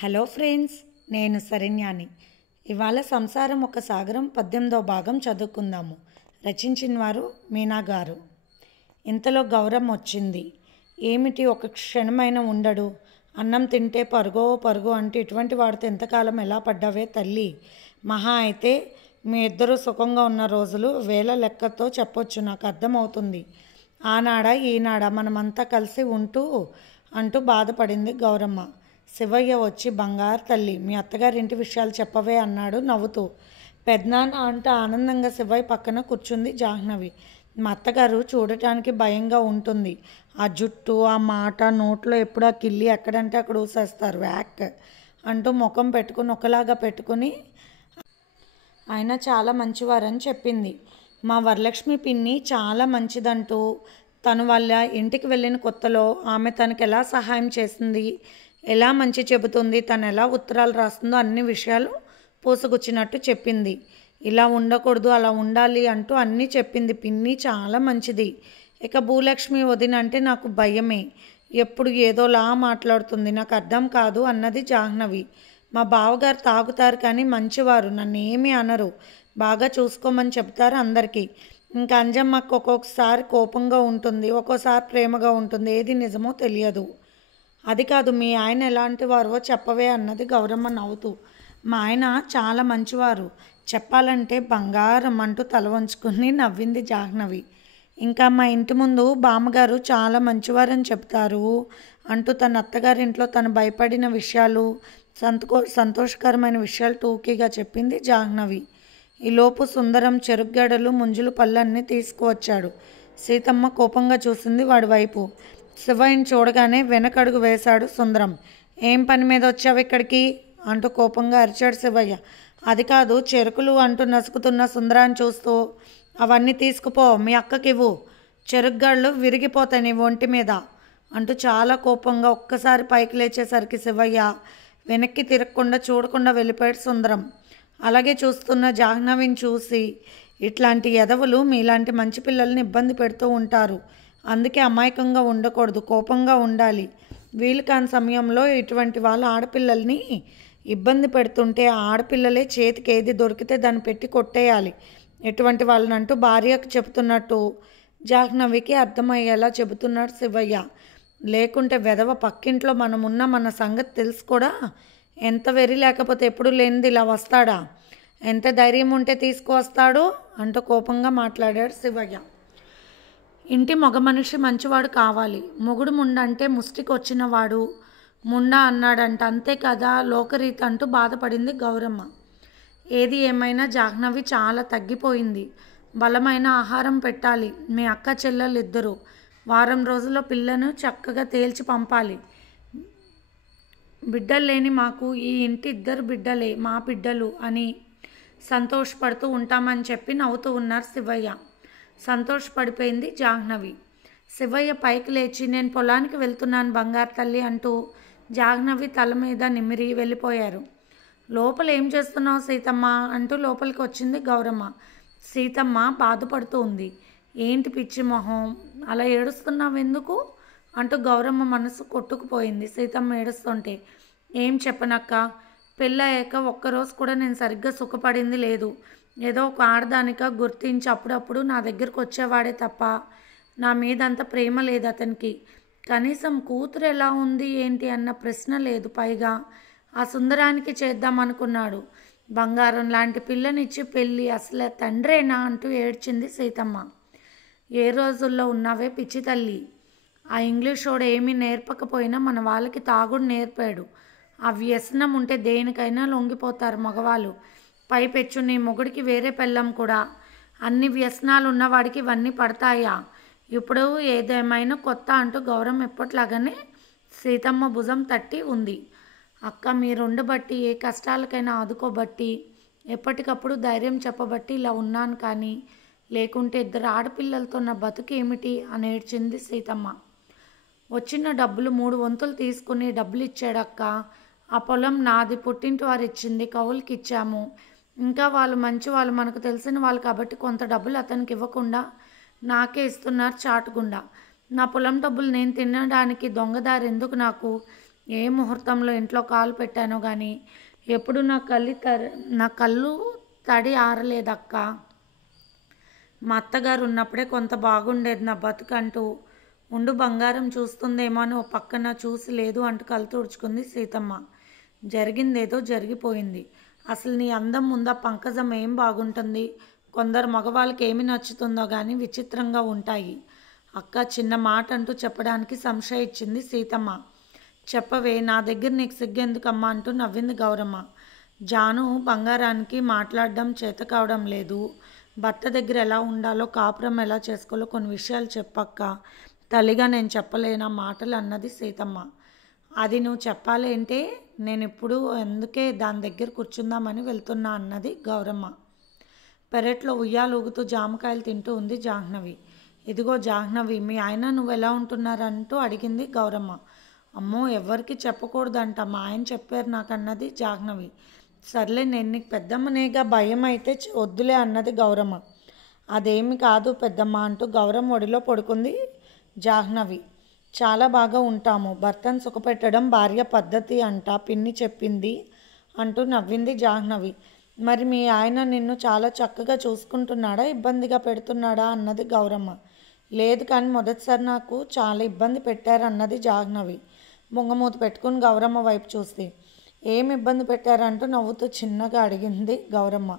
Hello friends, నేను శరణ్యాని. ఇవాళ సంసారం ఒక సాగరం 18వ భాగం చదువుకుందాము. రచించిన వారు మీనా గారు. ఇంతలో గౌరమ్మ వచ్చింది. ఏమిటి ఒక క్షణమైన ఉండడు? అన్నం తింటే పరుగో పరుగో అంటే ఇటువంటి వాడితో ఎంతకాలం ఎలా పడ్డావే తల్లి? మహా అయితే మీ ఇద్దరు సుఖంగా ఉన్న రోజులు వేల లెక్కతో చెప్పొచ్చు, నాకు అర్థమవుతుంది. ఆనాడా ఈనాడా మనమంతా కలిసి అంటూ బాధపడింది గౌరమ్మ. శివయ్య వచ్చి, బంగారు తల్లి, మీ అత్తగారింటి విషయాలు చెప్పవే అన్నాడు నవ్వుతూ. పెద్దనాన్న అంటే ఆనందంగా శివయ్య పక్కన కూర్చుంది జాహ్నవి. మా అత్తగారు చూడటానికి భయంగా ఉంటుంది. ఆ జుట్టు, ఆ మాట, నోట్లో ఎప్పుడు ఆ కిల్లి ఎక్కడంటే అక్కడ ఊసేస్తారు, వ్యాక్ అంటూ ముఖం పెట్టుకుని ఒకలాగా పెట్టుకుని ఆయన చాలా మంచివారని చెప్పింది. మా వరలక్ష్మి పిన్ని చాలా మంచిదంటూ తను వాళ్ళ ఇంటికి వెళ్ళిన కొత్తలో ఆమె తనకు ఎలా సహాయం చేసింది, ఎలా మంచి చెబుతుంది, తను ఎలా ఉత్తరాలు రాస్తుందో అన్ని విషయాలు పూసగుచ్చినట్టు చెప్పింది. ఇలా ఉండకూడదు, అలా ఉండాలి అంటూ అన్నీ చెప్పింది. పిన్ని చాలా మంచిది. ఇక భూలక్ష్మి వదిన అంటే నాకు భయమే. ఎప్పుడు ఏదోలా మాట్లాడుతుంది, నాకు అర్థం కాదు అన్నది జాహ్నవి. మా బావగారు తాగుతారు కానీ మంచివారు, నన్ను ఏమీ అనరు, బాగా చూసుకోమని చెప్తారు అందరికీ. ఇంకా అంజమ్మకు ఒక్కొక్కసారి కోపంగా ఉంటుంది, ఒక్కోసారి ప్రేమగా ఉంటుంది, ఏది నిజమో తెలియదు. అది కాదు, మీ ఆయన ఎలాంటి వారో చెప్పవే అన్నది గౌరమ్మ నవ్వుతూ. మా ఆయన చాలా మంచివారు, చెప్పాలంటే బంగారం అంటూ తల వంచుకుని నవ్వింది జాహ్నవి. ఇంకా మా ఇంటి ముందు బామ్మగారు చాలా మంచివారని చెప్తారు అంటూ తన అత్తగారింట్లో తను భయపడిన విషయాలు, సంతోషకరమైన విషయాలు టూకీగా చెప్పింది జాహ్నవి. ఈలోపు సుందరం చెరుగ్గడలు, ముంజులు పళ్ళన్నీ తీసుకువచ్చాడు. సీతమ్మ కోపంగా చూసింది వాడి వైపు. శివయ్యని చూడగానే వెనకడుగు వేశాడు సుందరం. ఏం పని మీద వచ్చావు ఇక్కడికి అంటూ కోపంగా అరిచాడు శివయ్య. అది కాదు, చెరుకులు అంటూ నసుకుతున్న సుందరాన్ని చూస్తూ, అవన్నీ తీసుకుపో, మీ అక్కకివ్వు, చెరుగ్గాళ్ళు విరిగిపోతాయి నీ ఒంటి మీద అంటూ చాలా కోపంగా ఒక్కసారి పైకి లేచేసరికి శివయ్య వెనక్కి తిరగకుండా చూడకుండా వెళ్ళిపోయాడు సుందరం. అలాగే చూస్తున్న జాహ్నవిని చూసి, ఇట్లాంటి ఎదవలు మీలాంటి మంచి పిల్లల్ని ఇబ్బంది పెడుతూ ఉంటారు, అందుకే అమాయకంగా ఉండకూడదు, కోపంగా ఉండాలి. వీలు కాని సమయంలో ఇటువంటి వాళ్ళ ఆడపిల్లల్ని ఇబ్బంది పెడుతుంటే ఆ ఆడపిల్లలే చేతికి ఏది దొరికితే దాన్ని పెట్టి కొట్టేయాలి, ఎటువంటి వాళ్ళని అంటూ భార్యకు చెబుతున్నట్టు జాహ్నవికి అర్థమయ్యేలా చెబుతున్నాడు శివయ్య. లేకుంటే వెధవ పక్కింట్లో మనమున్న మన సంగతి తెలుసు కూడా, ఎంత వెరి లేకపోతే ఎప్పుడు లేనిది ఇలా వస్తాడా, ఎంత ధైర్యం ఉంటే తీసుకువస్తాడు అంటూ కోపంగా మాట్లాడాడు శివయ్య. ఇంటి మగ మనిషి మంచివాడు కావాలి, మొగుడు ముండంటే ముష్టికి వచ్చినవాడు ముండా అన్నాడంట, అంతే కదా లోకరీతి అంటూ బాధపడింది గౌరమ్మ. ఏది ఏమైనా జాహ్నవి చాలా తగ్గిపోయింది. బలమైన ఆహారం పెట్టాలి. మీ అక్క చెల్లెలు ఇద్దరు వారం రోజుల్లో పిల్లను చక్కగా తేల్చి పంపాలి. బిడ్డలు లేని మాకు ఈ ఇంటి ఇద్దరు బిడ్డలే మా బిడ్డలు అని సంతోషపడుతూ ఉంటామని చెప్పి నవ్వుతూ ఉన్నారు శివయ్య. సంతోషపడిపోయింది జాహ్నవి. శివయ్య పైకి లేచి, నేను పొలానికి వెళ్తున్నాను బంగారు తల్లి అంటూ జాహ్నవి తల మీద నిమిరి వెళ్ళిపోయారు. లోపల ఏం చేస్తున్నావు సీతమ్మ అంటూ లోపలికి వచ్చింది గౌరమ్మ. సీతమ్మ బాధపడుతూ ఉంది. ఏంటి పిచ్చి మొహం, అలా ఏడుస్తున్నావు ఎందుకు అంటూ గౌరమ్మ మనసు కొట్టుకుపోయింది సీతమ్మ ఏడుస్తుంటే. ఏం చెప్పనక్క, పెళ్ళయ్యాక ఒక్కరోజు కూడా నేను సరిగ్గా సుఖపడింది లేదు. ఏదో ఒక ఆడదానిగా గుర్తించి అప్పుడప్పుడు నా దగ్గరకు వచ్చేవాడే తప్ప నా మీద అంత ప్రేమ లేదు అతనికి. కనీసం కూతురు ఎలా ఉంది ఏంటి అన్న ప్రశ్న లేదు. పైగా ఆ సుందరానికి చేద్దామనుకున్నాడు. బంగారం లాంటి పిల్లనిచ్చి పెళ్ళి, అసలే తండ్రేనా అంటూ ఏడ్చింది సీతమ్మ. ఏ రోజుల్లో ఉన్నావే పిచ్చి తల్లి, ఆ ఇంగ్లీషోడు ఏమీ నేర్పకపోయినా మన వాళ్ళకి తాగుడు నేర్పాడు. ఆ వ్యసనం ఉంటే దేనికైనా లొంగిపోతారు మగవాళ్ళు. పైపెచ్చు నీ మొగుడికి వేరే పెళ్ళం కూడా. అన్ని వ్యసనాలు ఉన్నవాడికి ఇవన్నీ పడతాయా? ఇప్పుడు ఏదేమైనా కొత్త అంటూ గౌరవం ఎప్పట్లాగానే సీతమ్మ భుజం తట్టి ఉంది. అక్క మీరుండబట్టి, ఏ కష్టాలకైనా ఆదుకోబట్టి, ఎప్పటికప్పుడు ధైర్యం చెప్పబట్టి ఇలా ఉన్నాను, కానీ లేకుంటే ఇద్దరు ఆడపిల్లలతో నా బతుకు ఏమిటి అని ఏడ్చింది సీతమ్మ. వచ్చిన డబ్బులు 3 వంతులు తీసుకుని డబ్బులు ఇచ్చాడక్క. ఆ పొలం నాది, పుట్టింటి వారు ఇచ్చింది, కవులకి ఇచ్చాము. ఇంకా వాళ్ళు మంచి వాళ్ళు, మనకు తెలిసిన వాళ్ళు కాబట్టి కొంత డబ్బులు అతనికి ఇవ్వకుండా నాకే ఇస్తున్నారు చాటుకుండా. నా పొలం డబ్బులు నేను తినడానికి దొంగదారి ఎందుకు నాకు? ఏ ముహూర్తంలో ఇంట్లో కాలు పెట్టానో కానీ ఎప్పుడు నా కళ్ళు తడి ఆరలేదక్క. మా అత్తగారు ఉన్నప్పుడే కొంత బాగుండేది నా బతుకంటూ. ఉండు బంగారం చూస్తుందేమో అని ఓ పక్కన చూసి లేదు అంటూ కళ్ళు తుడుచుకుంది సీతమ్మ. జరిగిందేదో జరిగిపోయింది. అసలు నీ అందం ముందా పంకజం ఏం బాగుంటుంది? కొందరు మగవాళ్ళకి ఏమి నచ్చుతుందో కానీ విచిత్రంగా ఉంటాయి. అక్క చిన్న మాట అంటూ చెప్పడానికి సంశయం ఇచ్చింది సీతమ్మ. చెప్పవే, నా దగ్గర నీకు సిగ్గెందుకమ్మా అంటూ నవ్వింది గౌరమ్మ. జాను బంగారానికి మాట్లాడడం చేత కావడం లేదు. భర్త దగ్గర ఎలా ఉండాలో, కాపురం ఎలా చేసుకోవాలో కొన్ని విషయాలు చెప్పక్క. తల్లిగా నేను చెప్పలేనా మాటలు అన్నది సీతమ్మ. అది నువ్వు చెప్పాలేంటే, నేను ఇప్పుడు అందుకే దాని దగ్గర కూర్చుందామని వెళ్తున్నా అన్నది గౌరమ్మ. పెరట్లో ఉయ్యాలూగుతూ జామకాయలు తింటూ ఉంది జాహ్నవి. ఇదిగో జాహ్నవి, మీ ఆయన నువ్వు ఎలా ఉంటున్నారంటూ అడిగింది గౌరమ్మ. అమ్మో, ఎవరికి చెప్పకూడదంట, మా ఆయన చెప్పారు నాకు అన్నది జాహ్నవి. సర్లే, నేను నీకు పెద్దమ్మనేగా, భయం అయితే వద్దులే అన్నది గౌరమ్మ. అదేమి కాదు పెద్దమ్మ అంటూ గౌరమ్మ ఒడిలో పడుకుంది జాహ్నవి. చాలా బాగా ఉంటాము, భర్తను సుఖపెట్టడం భార్య పద్ధతి అంట, పిన్ని చెప్పింది అంటూ నవ్వింది జాహ్నవి. మరి మీ ఆయన నిన్ను చాలా చక్కగా చూసుకుంటున్నాడా, ఇబ్బందిగా పెడుతున్నాడా అన్నది గౌరమ్మ. లేదు, కానీ మొదటిసారి నాకు చాలా ఇబ్బంది పెట్టారన్నది జాహ్నవి. బొంగమూత పెట్టుకుని గౌరమ్మ వైపు చూస్తే. ఏమి ఇబ్బంది పెట్టారంటూ నవ్వుతూ చిన్నగా అడిగింది గౌరమ్మ.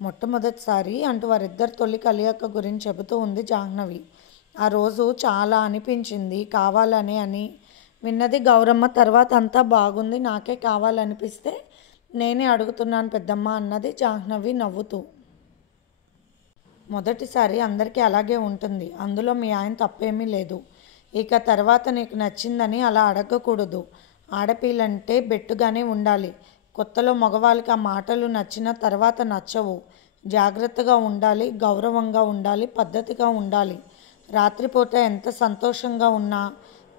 మొట్టమొదటిసారి అంటూ వారిద్దరు తొలి కలియక గురించి చెబుతూ ఉంది జాహ్నవి. ఆ రోజు చాలా అనిపించింది, కావాలని అని విన్నది గౌరమ్మ. తర్వాత అంతా బాగుంది, నాకే కావాలనిపిస్తే నేనే అడుగుతున్నాను పెద్దమ్మ అన్నది జాహ్నవి నవ్వుతూ. మొదటిసారి అందరికీ అలాగే ఉంటుంది, అందులో మీ ఆయన తప్పేమీ లేదు. ఇక తర్వాత నీకు నచ్చిందని అలా అడగకూడదు. ఆడపిల్లంటే బెట్టుగానే ఉండాలి. కొత్తలో మగవాళ్ళకి ఆ మాటలు నచ్చిన తర్వాత నచ్చవు. జాగ్రత్తగా ఉండాలి, గౌరవంగా ఉండాలి, పద్ధతిగా ఉండాలి. రాత్రిపూట ఎంత సంతోషంగా ఉన్నా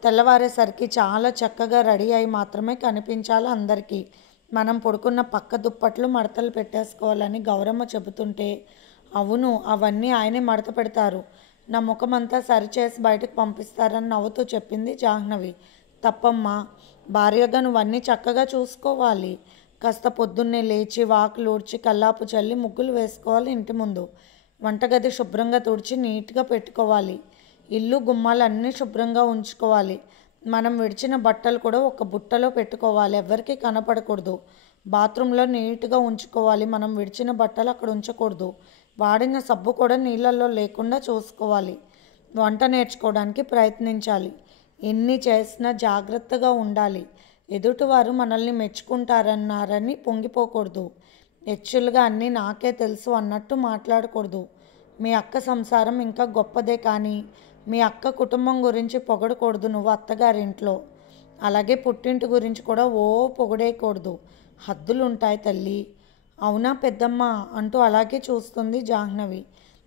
తెల్లవారేసరికి చాలా చక్కగా రెడీ అయి మాత్రమే కనిపించాలి అందరికీ. మనం పడుకున్న పక్క దుప్పట్లు మడతలు పెట్టేసుకోవాలని గౌరమ్మ చెబుతుంటే, అవును అవన్నీ ఆయనే మడత పెడతారు, నా ముఖమంతా సరిచేసి బయటకు పంపిస్తారని నవ్వుతూ చెప్పింది జాహ్నవి. తప్పమ్మా, భార్యగా నువ్వన్నీ చక్కగా చూసుకోవాలి. కాస్త పొద్దున్నే లేచి వాకిలు ఊడ్చి కల్లాపు చల్లి ముగ్గులు వేసుకోవాలి, ఇంటి ముందు వంటగది శుభ్రంగా తుడిచి నీట్గా పెట్టుకోవాలి. ఇల్లు గుమ్మాలు అన్నీ శుభ్రంగా ఉంచుకోవాలి. మనం విడిచిన బట్టలు కూడా ఒక బుట్టలో పెట్టుకోవాలి, ఎవరికి కనపడకూడదు. బాత్రూంలో నీట్గా ఉంచుకోవాలి, మనం విడిచిన బట్టలు అక్కడ ఉంచకూడదు. వాడిన సబ్బు కూడా నీళ్ళల్లో లేకుండా చూసుకోవాలి. వంట నేర్చుకోవడానికి ప్రయత్నించాలి. ఎన్ని చేసినా జాగ్రత్తగా ఉండాలి. ఎదుటివారు మనల్ని మెచ్చుకుంటారన్నారని పొంగిపోకూడదు. హెచ్చులుగా అన్నీ నాకే తెలుసు అన్నట్టు మాట్లాడకూడదు. మీ అక్క సంసారం ఇంకా గొప్పదే, కానీ మీ అక్క కుటుంబం గురించి పొగడకూడదు నువ్వు అత్తగారింట్లో. అలాగే పుట్టింటి గురించి కూడా పొగడేయకూడదు. హద్దులు ఉంటాయి తల్లి. అవునా పెద్దమ్మ అంటూ అలాగే చూస్తుంది జాహ్నవి.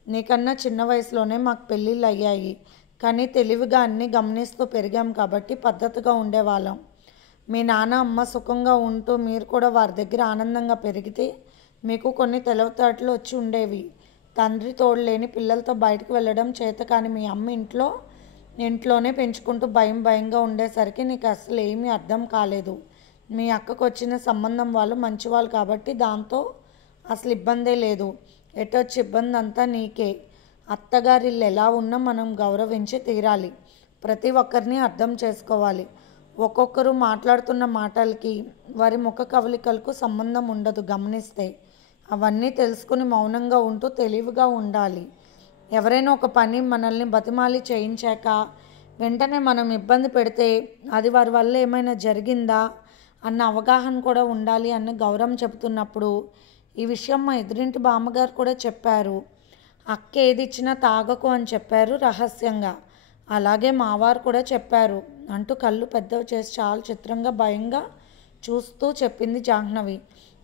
నీకన్నా చిన్న వయసులోనే మాకు పెళ్ళిళ్ళు అయ్యాయి, కానీ తెలివిగా అన్నీ గమనిస్తూ పెరిగాం కాబట్టి పద్ధతిగా ఉండేవాళ్ళం. మీ నాన్న అమ్మ సుఖంగా ఉంటూ మీరు కూడా వారి దగ్గర ఆనందంగా పెరిగితే మీకు కొన్ని తెలివితేటలు వచ్చి ఉండేవి. తండ్రి తోడులేని పిల్లలతో బయటకు వెళ్ళడం చేత కానీ మీ అమ్మ ఇంట్లోనే పెంచుకుంటూ భయంగా ఉండేసరికి నీకు అసలు ఏమీ అర్థం కాలేదు. మీ అక్కకు వచ్చిన సంబంధం వాళ్ళు మంచివాళ్ళు కాబట్టి దాంతో అసలు ఇబ్బందే లేదు. ఎటొచ్చి ఇబ్బంది అంతా నీకే. అత్తగారిల్లు ఎలా ఉన్నా మనం గౌరవించి తీరాలి. ప్రతి ఒక్కరిని అర్థం చేసుకోవాలి. ఒక్కొక్కరు మాట్లాడుతున్న మాటలకి వారి ముఖ కవలికలకు సంబంధం ఉండదు గమనిస్తే. అవన్నీ తెలుసుకుని మౌనంగా ఉంటూ తెలివిగా ఉండాలి. ఎవరైనా ఒక పని మనల్ని బతిమాలి చేయించాక వెంటనే మనం ఇబ్బంది పెడితే అది వారి వల్ల ఏమైనా జరిగిందా అన్న అవగాహన కూడా ఉండాలి అని గౌరవం చెబుతున్నప్పుడు ఈ విషయం మా ఎదురింటి బామ్మగారు కూడా చెప్పారు. అక్క ఏది ఇచ్చినా తాగకు అని చెప్పారు రహస్యంగా. అలాగే మావారు కూడా చెప్పారు అంటూ కళ్ళు పెద్దవి చేసి చాలా చిత్రంగా భయంగా చూస్తూ చెప్పింది జాహ్నవి.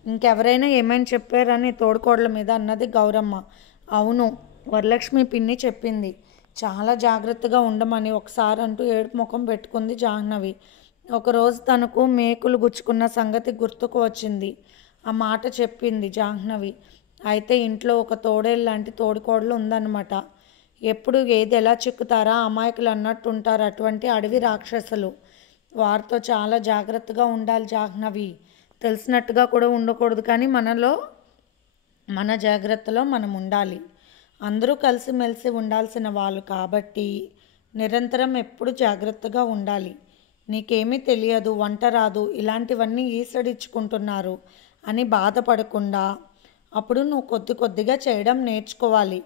ఇంకెవరైనా ఏమైనా చెప్పారని తోడుకోడల మీద అన్నది గౌరమ్మ. అవును, వరలక్ష్మి పిన్ని చెప్పింది, చాలా జాగ్రత్తగా ఉండమని ఒకసారి అంటూ ఏడుపు ముఖం పెట్టుకుంది జాహ్నవి. ఒకరోజు తనకు మేకులు గుచ్చుకున్న సంగతి గుర్తుకు వచ్చింది. ఆ మాట చెప్పింది జాహ్నవి. అయితే ఇంట్లో ఒక తోడేలు లాంటి తోడుకోడలు ఉందన్నమాట. ఎప్పుడు ఏది ఎలా చిక్కుతారా అమాయకులు అన్నట్టుంటారు అటువంటి అడవి రాక్షసులు. వారితో చాలా జాగ్రత్తగా ఉండాలి జాహ్నవి. తెలిసినట్టుగా కూడా ఉండకూడదు, కానీ మన జాగ్రత్తలో మనం ఉండాలి. అందరూ కలిసిమెలిసి ఉండాల్సిన వాళ్ళు కాబట్టి నిరంతరం ఎప్పుడు జాగ్రత్తగా ఉండాలి. నీకేమీ తెలియదు, వంట రాదు, ఇలాంటివన్నీ ఈసడించుకుంటున్నారు అని బాధపడకుండా అప్పుడు నువ్వు కొద్ది కొద్దిగా చేయడం నేర్చుకోవాలి.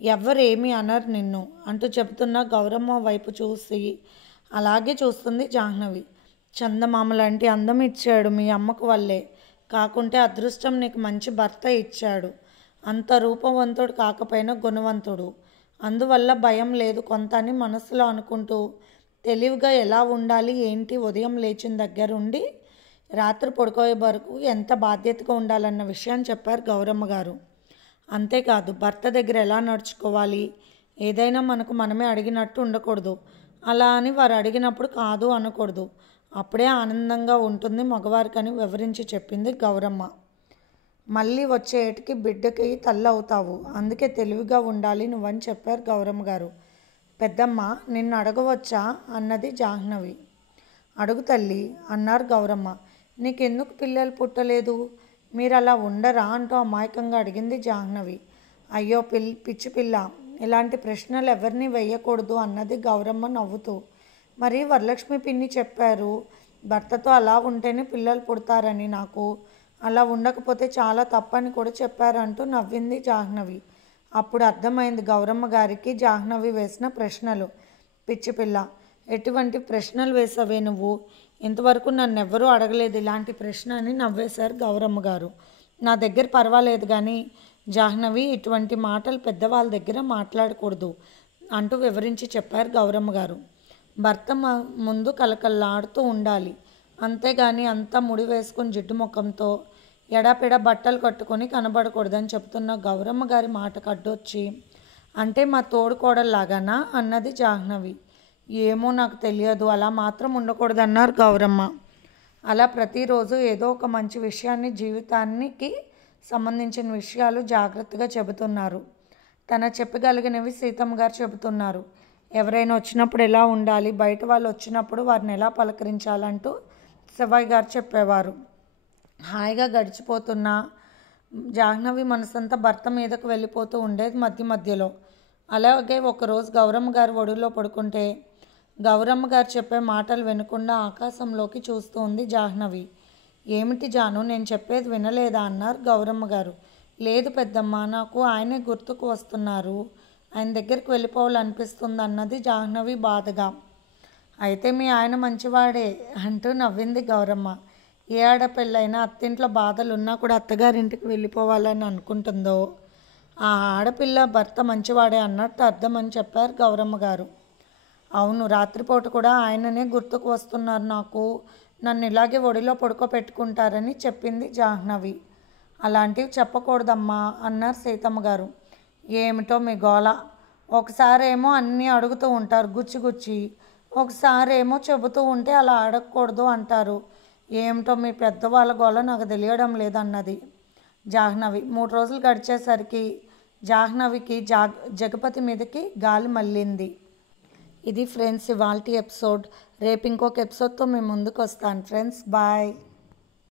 ఎవరేమీ అనరు నిన్ను అంటూ చెబుతున్న గౌరమ్మ వైపు చూసి అలాగే చూస్తుంది జాహ్నవి. చందమామ లాంటి అందం ఇచ్చాడు మీ అమ్మకు వల్లే, కాకుంటే అదృష్టం నీకు మంచి భర్త ఇచ్చాడు. అంత రూపవంతుడు కాకపోయినా గుణవంతుడు, అందువల్ల భయం లేదు కొంత అని మనసులో అనుకుంటూ తెలివిగా ఎలా ఉండాలి ఏంటి ఉదయం లేచిన దగ్గరుండి రాత్రి పడుకోయే వరకు ఎంత బాధ్యతగా ఉండాలన్న విషయాన్ని చెప్పారు గౌరమ్మ గారు. అంతేకాదు భర్త దగ్గర ఎలా నడుచుకోవాలి, ఏదైనా మనకు మనమే అడిగినట్టు ఉండకూడదు, అలా అని వారు అడిగినప్పుడు కాదు అనకూడదు, అప్పుడే ఆనందంగా ఉంటుంది మగవారికని వివరించి చెప్పింది గౌరమ్మ. మళ్ళీ వచ్చే ఏటికి బిడ్డకి తల్లవుతావు, అందుకే తెలివిగా ఉండాలి నువ్వని చెప్పారు గౌరమ్మ గారు. పెద్దమ్మ నిన్ను అడగవచ్చా అన్నది జాహ్నవి. అడుగు తల్లి అన్నారు గౌరమ్మ. నీకెందుకు పిల్లలు పుట్టలేదు, మీరు అలా ఉండరా అంటూ అమాయకంగా అడిగింది జాహ్నవి. అయ్యో పిచ్చి పిల్ల, ఇలాంటి ప్రశ్నలు ఎవరిని వేయకూడదు అన్నది గౌరమ్మ నవ్వుతూ. మరి వరలక్ష్మి పిన్ని చెప్పారు భర్తతో అలా ఉంటేనే పిల్లలు పుడతారని, నాకు అలా ఉండకపోతే చాలా తప్పని కూడా చెప్పారంటూ నవ్వింది జాహ్నవి. అప్పుడు అర్థమైంది గౌరమ్మ గారికి జాహ్నవి వేసిన ప్రశ్నలు. పిచ్చిపిల్ల, ఎటువంటి ప్రశ్నలు వేసావే నువ్వు, ఇంతవరకు నన్నెవ్వరూ అడగలేదు ఇలాంటి ప్రశ్న అని నవ్వేశారు గౌరమ్మ గారు. నా దగ్గర పర్వాలేదు కానీ జాహ్నవి, ఇటువంటి మాటలు పెద్దవాళ్ళ దగ్గర మాట్లాడకూడదు అంటూ వివరించి చెప్పారు గౌరమ్మ గారు. భర్త ముందు కలకల్లాడుతూ ఉండాలి, అంతేగాని అంతా ముడి వేసుకుని జిడ్డు ముఖంతో ఎడాపెడా బట్టలు కట్టుకొని కనబడకూడదని చెప్తున్న గౌరమ్మ గారి మాటకు అడ్డొచ్చి, అంటే మా తోడుకోడల్లాగానా అన్నది జాహ్నవి. ఏమో నాకు తెలియదు, అలా మాత్రం ఉండకూడదన్నారు గౌరమ్మ. అలా ప్రతిరోజు ఏదో ఒక మంచి విషయాన్ని, జీవితానికి సంబంధించిన విషయాలు జాగ్రత్తగా చెబుతున్నారు. తన చెప్పగలిగినవి సీతమ్మ గారు చెబుతున్నారు. ఎవరైనా వచ్చినప్పుడు ఎలా ఉండాలి, బయట వాళ్ళు వచ్చినప్పుడు వారిని ఎలా పలకరించాలంటూ శివయ్య గారు చెప్పేవారు. హాయిగా గడిచిపోతున్న జాహ్నవి మనసంతా భర్త మీదకు వెళ్ళిపోతూ ఉండేది మధ్య మధ్యలో. అలాగే ఒకరోజు గౌరమ్మ గారు ఒడిలో పడుకుంటే గౌరమ్మ గారు చెప్పే మాటలు వినకుండా ఆకాశంలోకి చూస్తూ ఉంది జాహ్నవి. ఏమిటి జాను, నేను చెప్పేది వినలేదా అన్నారు గౌరమ్మ గారు. లేదు పెద్దమ్మ, నాకు ఆయనే గుర్తుకు వస్తున్నారు, ఆయన దగ్గరికి వెళ్ళిపోవాలనిపిస్తుంది అన్నది జాహ్నవి బాధగా. అయితే మీ ఆయన మంచివాడే అంటూ నవ్వింది గౌరమ్మ. ఏ ఆడపిల్లైనా అత్తింట్లో బాధలున్నా కూడా అత్తగారింటికి వెళ్ళిపోవాలని అనుకుంటుందో ఆ ఆడపిల్ల భర్త మంచివాడే అన్నట్టు అర్థమని చెప్పారు గౌరమ్మ గారు. అవును, రాత్రిపూట కూడా ఆయననే గుర్తుకు వస్తున్నారు నాకు, నన్ను ఇలాగే ఒడిలో పడుకోబెట్టుకుంటారని చెప్పింది జాహ్నవి. అలాంటివి చెప్పకూడదమ్మా అన్నారు సీతమ్మ గారు. ఏమిటో మీ గోల, ఒకసారేమో అన్నీ అడుగుతూ ఉంటారు గుచ్చి, ఒకసారేమో చెబుతూ ఉంటే అలా అడగకూడదు అంటారు. ఏమిటో మీ పెద్దవాళ్ళ గోల నాకు తెలియడం లేదన్నది జాహ్నవి. 3 రోజులు గడిచేసరికి జాహ్నవికి జగపతి మీదకి గాలి మళ్ళింది. ఇది ఫ్రెండ్స్ ఇవాల్టి ఎపిసోడ్. రేపు ఇంకొక ఎపిసోడ్తో మేము ముందుకు వస్తాను ఫ్రెండ్స్. బాయ్.